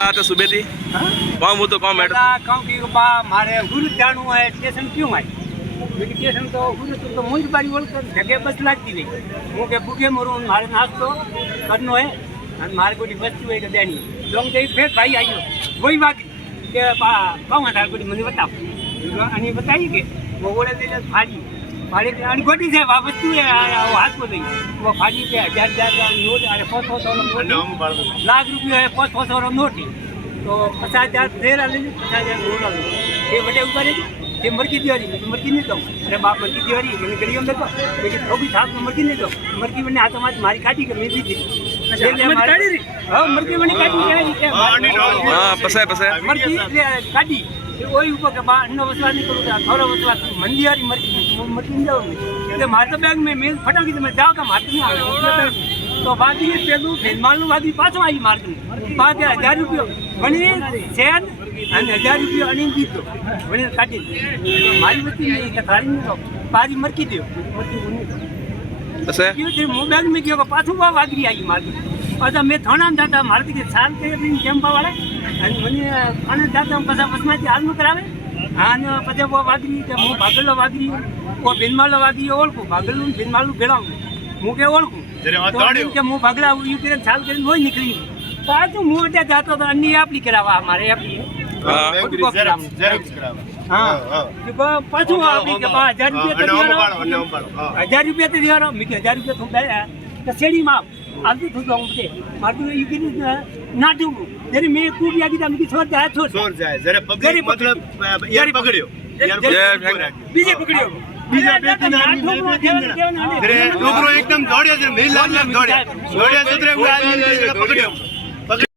तो सुबह थी कौन वो तो कौन मैडम कहूँ कि बा मारे गुरु जाणु है स्टेशन क्यों आई स्टेशन तो गुरु तो मुझ बारी बोल जगह बस लगती नहीं हूँ के भूखे मरू मारे नाश्तो करनो है और मारे कोई वस्तु है देनी लोग जब फिर भाई आई वही बात के कौन है कोई मुझे बताओ अनि बताइए कि वो बोले दे फाड़ी फाड़ी अनि गोटी से वस्तु है वो हाथ को नहीं वो फाड़ी पे 1000 नोट अरे 500 लाख रुपये है 500 नोट तो 50,000 देर आले 50,000 गोल आले ये बटे ऊपर है ये मरकी दिवारी मरकी नहीं दो अरे बाप मरकी दिवारी मैंने गलियों में देखो लेकिन वो भी था मरकी नहीं दो मरकी मैंने हाथों में मारी काटी के मैं दी थी हाँ मरकी मैंने काटी हाँ पसा मरकी काटी वही ऊपर के बाद अन्य वसवा नहीं करूँगा थोड़ा वसवा मंदी आ रही मरकी नहीं जाऊँगी मारे तो बैग में मैं फटाकी से मैं जाओ का मारती नहीं आ तो बाकी ये पेलू मालूम बाकी पाछो आई मार दूँ बाकी 1000 रुपये बनी चैन અને 1000 રૂપિયા અણી દીધો મને કાઢી મારી વસ્તુ નહીં કે થાળી નહીં દો પારી મરકી દો બસ હું બેગ में ગયો પાછું બા વાગરી આવી મારી પાછા મેં થાણામાં જાતા મારતી કે સાલ કે કેમ્પા વાળા અને મને આને જાતા પાછા બસમાંથી હાલનું કરાવે અને પછી બહુ વાગરી કે હું ભાગલો વાગરી ઓ ભીનમાલો વાગરી ઓળખું ભાગલું ભીનમાલું ભેળાવું હું કે ઓળખું કે હું ભાગલા યુ કરીને ચાલ કરીને હોય નીકળી પાછું હું ત્યાં જાતો તો અન્ય આપલી કરાવવા અમારે આપલી पाछू आपी के 1000 रुपया तो दिया मैं 1000 रुपया तुम सेड़ी माप आलती थू जाऊं के मारती यू के ना दूं तेरे मैं खूब याद था मैं छोड़ जाए जरा पकड़ी मतलब यार पकड़ियो बीजे पकड़ियो बीजा बेटी ना एकदम दौड़िया मेल लाल दौड़िया दौड़िया दूसरे को आदमी पकड़ियो